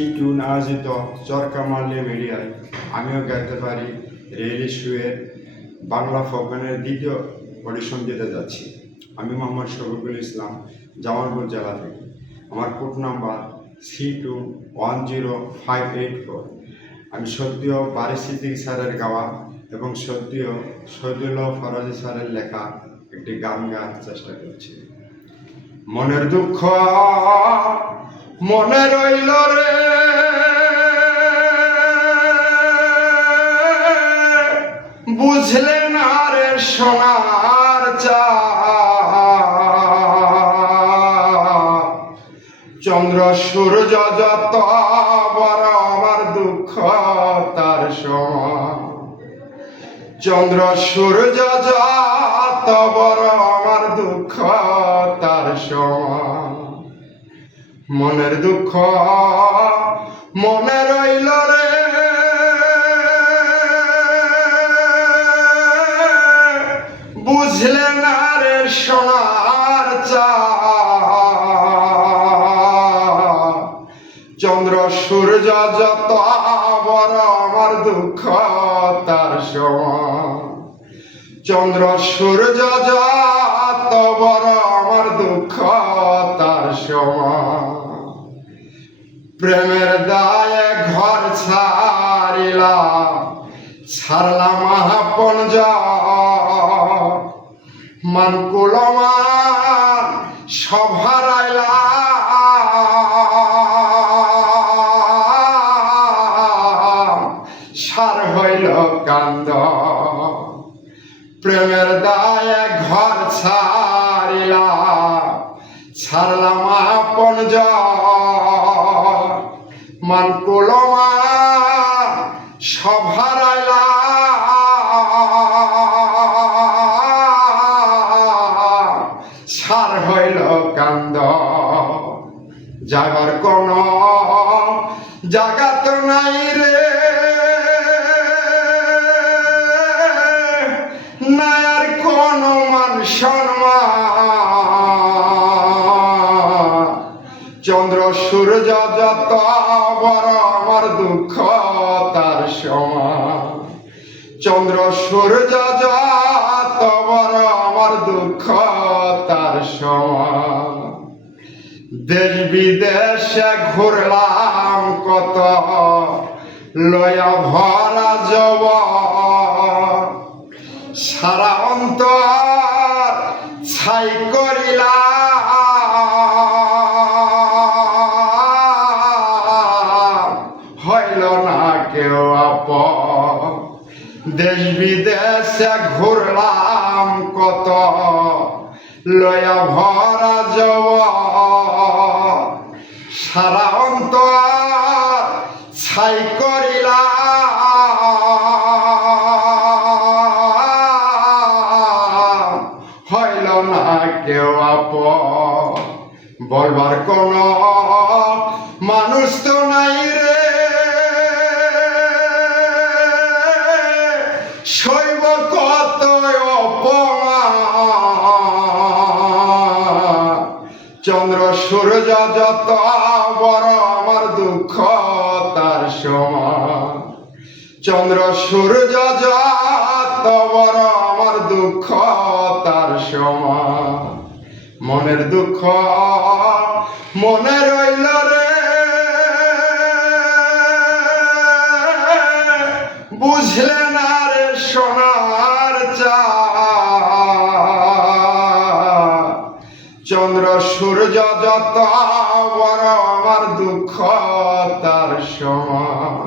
C2 আয়োজিত চরকা মারলে মিডিয়ায় আমিও গাইতে পারি রিয়েলি শোয়ের বাংলা ফোক গানের দ্বিতীয় অডিশন দিতে যাচ্ছি। আমি মোহাম্মদ শফিকুল ইসলাম, জামালপুর জেলা থেকে। আমার কোড নাম্বার C210584। আমি সদ্য বারি সিদ্দিক স্যারের গাওয়া এবং সদ্য শহীদুল্লাহ ফরাজি স্যারের লেখা একটি গান গাওয়ার চেষ্টা করছি। মনের দুঃখ মনে রইল রে, বুঝলে না রে সোনার চন্দ্র সূর্য যত বড় আমার দুঃখ তার সমান। চন্দ্র সূর্য যত বড় আমার দুঃখ তার সমান। মনের দুঃখ মনে রইল রে, বুঝলে না রে সোনার চন্দ্র সূর্য যত বড় আমার দুঃখ তার সমান। চন্দ্র সূর্য যত বড় আমার দুঃখ তার সমান। প্রেমের দায়ে ঘর ছাড়িলাম, ছাড়লাম আপন মানকুলমান সব হারাইলাম, সার হইল কান্দ। প্রেমের দায়ে ঘর ছাড়িলাম, ছাড়লাম আপন মানকুলমান সব হারাইলাম, সার হইল কান্দ। যাবার কোন জায়গা তো নাই রে, নাই আর কোন মান সম্মান। চন্দ্র সূর্য যত বড় আমার দুঃখ তার সমান। চন্দ্র সূর্য যত বড় আমার দুঃখ তার সমান। দেশ বিদেশে ঘুরলাম কত লয়া ভরা জব, সারা অন্তর ছাই করিলাম, হইল না কেউ আপন। দেশ বিদেশে ঘুরলাম কত লয়া ভরা জব, সারা অন্তর ছাই করিলাম, হইল না কেউ আপন। বলবার কোন মানুষ তো নাই রে, সইব কত অপমান। চন্দ্র সূর্য যত বড় আমার দুঃখ তার সমান। চন্দ্র সূর্য যত বড় আমার দুঃখ তার সমান। মনের দুঃখ মনে রইল রে, বুঝলে না রে সোনার চন্দ্র সূর্য যত বড় আমার দুঃখ তার সমান।